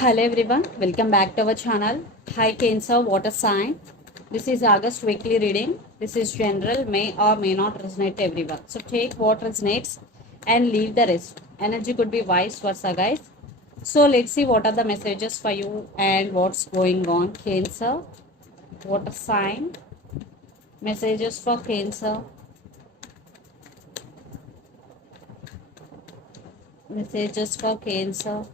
Hello everyone, welcome back to our channel. Hi Cancer, water sign. This is August weekly reading. This is general, may or may not resonate to everyone. So take what resonates and leave the rest. Energy could be vice versa, guys. So let's see what are the messages for you and what's going on. Cancer, water sign. Messages for Cancer. Messages for Cancer.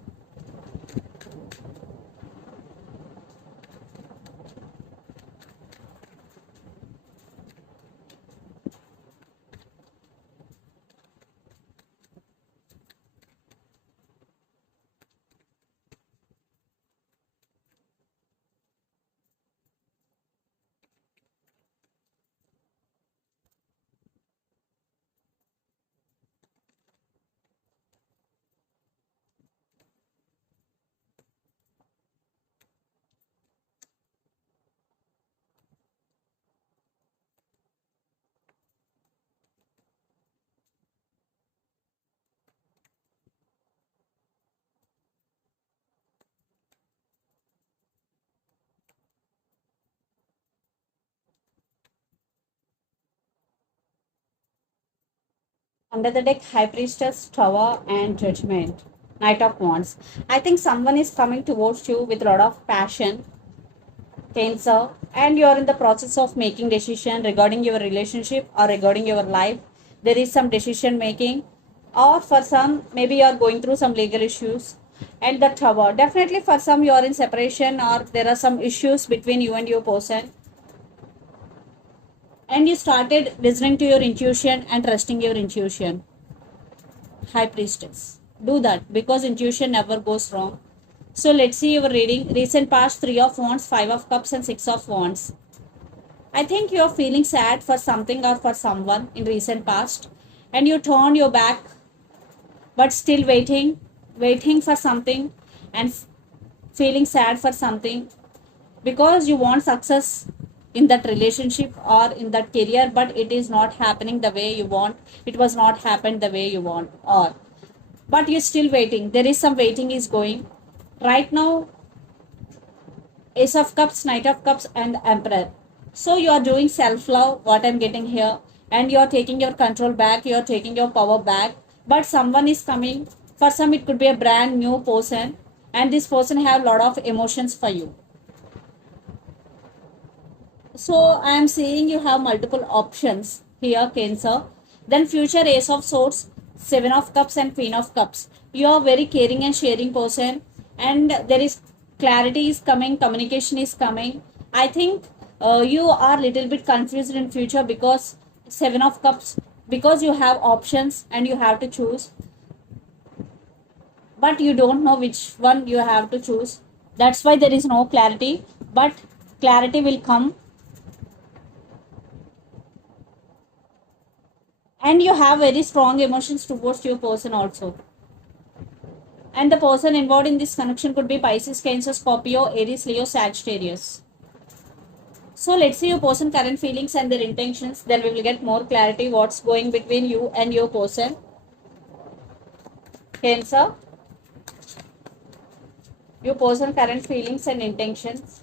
Under the deck, High Priestess, Tower, and Judgment. Knight of Wands. I think someone is coming towards you with a lot of passion, Cancer, and you are in the process of making decision regarding your relationship or regarding your life. There is some decision making, or for some, maybe you are going through some legal issues. And the Tower, definitely for some, you are in separation or there are some issues between you and your person. And you started listening to your intuition and trusting your intuition. High Priestess. Do that because intuition never goes wrong. So let's see your reading. Recent past, 3 of Wands, 5 of Cups and 6 of Wands. I think you're feeling sad for something or for someone in recent past. And you turn your back but still waiting for something and feeling sad for something because you want success in that relationship or in that career, but it is not happening the way you want. It was not happened the way you want, or but you're still waiting. There is some waiting is going right now. Ace of Cups, Knight of Cups, and Emperor. So you are doing self love, what I'm getting here, and you are taking your control back, you are taking your power back. But someone is coming. For some, it could be a brand new person, and this person have a lot of emotions for you. So I am seeing you have multiple options here, Cancer. Then future Ace of Swords, Seven of Cups, and Queen of Cups. You are very caring and sharing person, and there is clarity is coming, communication is coming. I think you are little bit confused in future because Seven of Cups, because you have options and you have to choose, but you don't know which one you have to choose. That's why there is no clarity, but clarity will come. And you have very strong emotions towards your person also. And the person involved in this connection could be Pisces, Cancer, Scorpio, Aries, Leo, Sagittarius. So let's see your person current feelings and their intentions. Then we will get more clarity what's going between you and your person. Cancer, your person current feelings and intentions.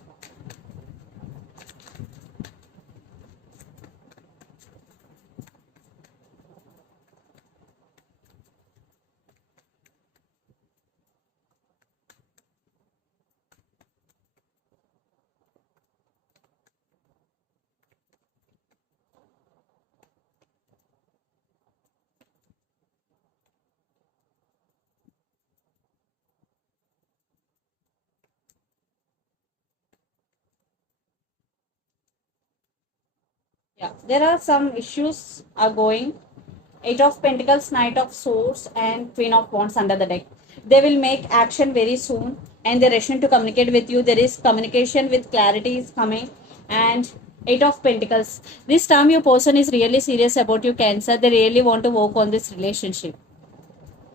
Yeah, there are some issues are going. Eight of Pentacles, Knight of Swords, and Queen of Wands under the deck. They will make action very soon, and they're rushing to communicate with you. There is communication with clarity is coming, and Eight of Pentacles. This time your person is really serious about you, Cancer. They really want to work on this relationship.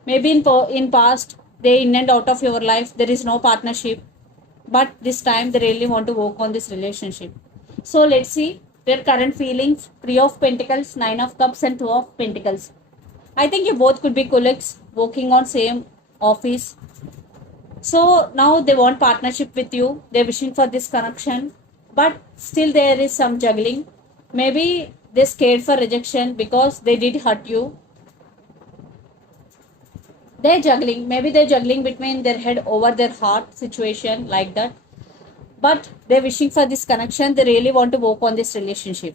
Maybe in past they in and out of your life there is no partnership, but this time they really want to work on this relationship. So let's see their current feelings. Three of Pentacles, Nine of Cups, and Two of Pentacles. I think you both could be colleagues working on same office. So now they want partnership with you, they're wishing for this connection, but still there is some juggling. Maybe they're scared for rejection because they did hurt you. They're juggling, maybe they're juggling between their head over their heart situation, like that. But they're wishing for this connection, they really want to work on this relationship.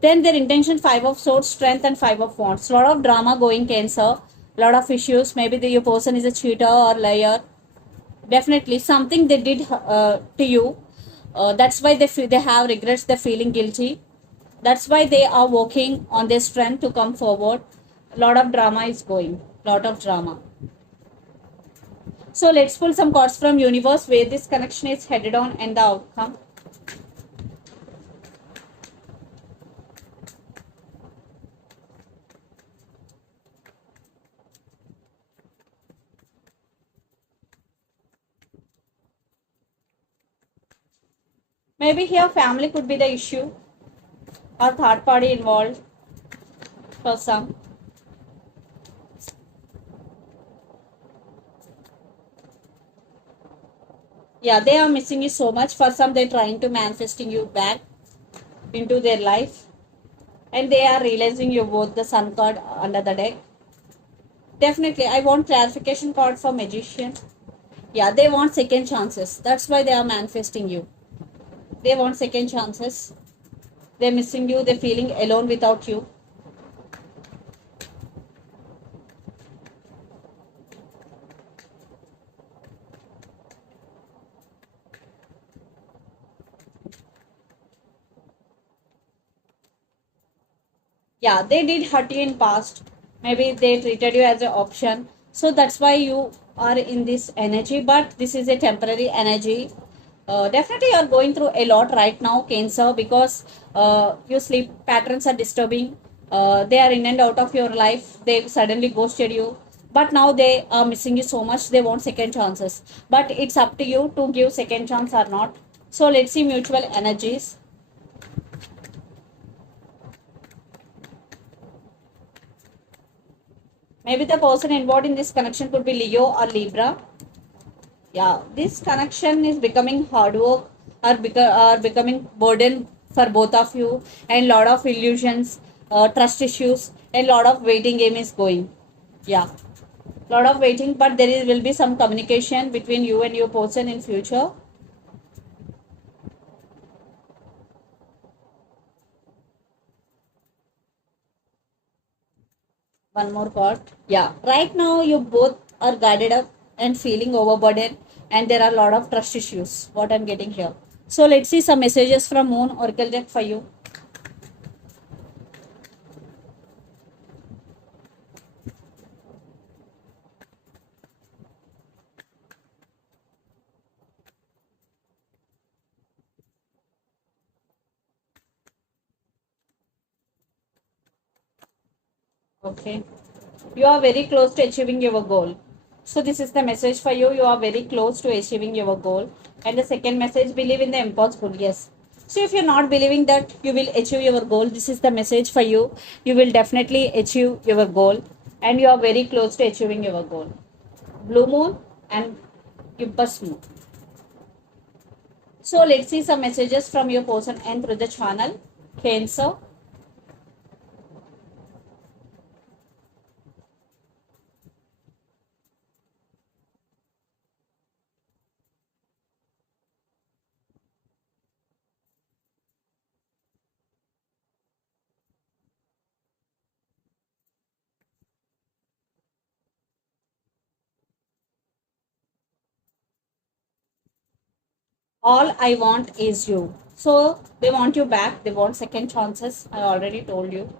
Then their intention, five of swords, strength, and five of wands. Lot of drama going, Cancer. Lot of issues. Maybe your person is a cheater or liar. Definitely something they did to you. That's why they have regrets. They're feeling guilty. That's why they are working on their strength to come forward. Lot of drama is going. Lot of drama. So let's pull some cards from universe where this connection is headed on and the outcome. Maybe here family could be the issue or third party involved for some. Yeah, they are missing you so much. For some, they're trying to manifesting you back into their life, and they are realizing you both the sun card under the deck. Definitely, I want clarification card for magician. Yeah, they want second chances. That's why they are manifesting you. They want second chances. They're missing you. They're feeling alone without you. Yeah, they did hurt you in past. Maybe they treated you as an option. So that's why you are in this energy. But this is a temporary energy. Definitely you are going through a lot right now, Cancer, because your sleep patterns are disturbing. They are in and out of your life. They suddenly ghosted you. But now they are missing you so much. They want second chances. But it's up to you to give second chance or not. So let's see mutual energies. Maybe the person involved in this connection could be Leo or Libra. Yeah, this connection is becoming hard work or becoming burden for both of you, and lot of illusions, trust issues, and lot of waiting game is going. Yeah, lot of waiting, but will be some communication between you and your person in future. One more card. Yeah, right now you both are guided up and feeling overburdened, and there are a lot of trust issues. What I'm getting here. So let's see some messages from Moon Oracle deck for you. Okay. You are very close to achieving your goal. So this is the message for you. You are very close to achieving your goal. And the second message, believe in the impossible. Yes. So if you're not believing that you will achieve your goal, this is the message for you. You will definitely achieve your goal. And you are very close to achieving your goal. Blue moon and Gibbous moon. So let's see some messages from your person and through the channel. Cancer. All I want is you. So they want you back. They want second chances. I already told you.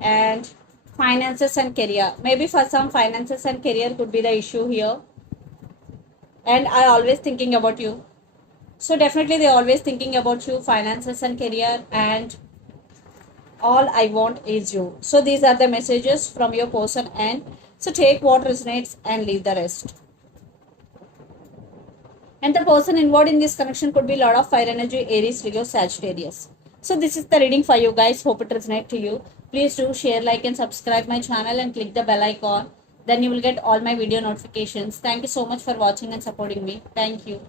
And finances and career. Maybe for some, finances and career could be the issue here. And I always thinking about you. So definitely they're always thinking about you, finances and career, and all I want is you. So these are the messages from your person, and so take what resonates and leave the rest. And the person involved in this connection could be a lot of fire energy, Aries, Leo, Sagittarius. So this is the reading for you guys. Hope it resonates to you. Please do share, like, and subscribe my channel and click the bell icon then you will get all my video notifications. Thank you so much for watching and supporting me. Thank you.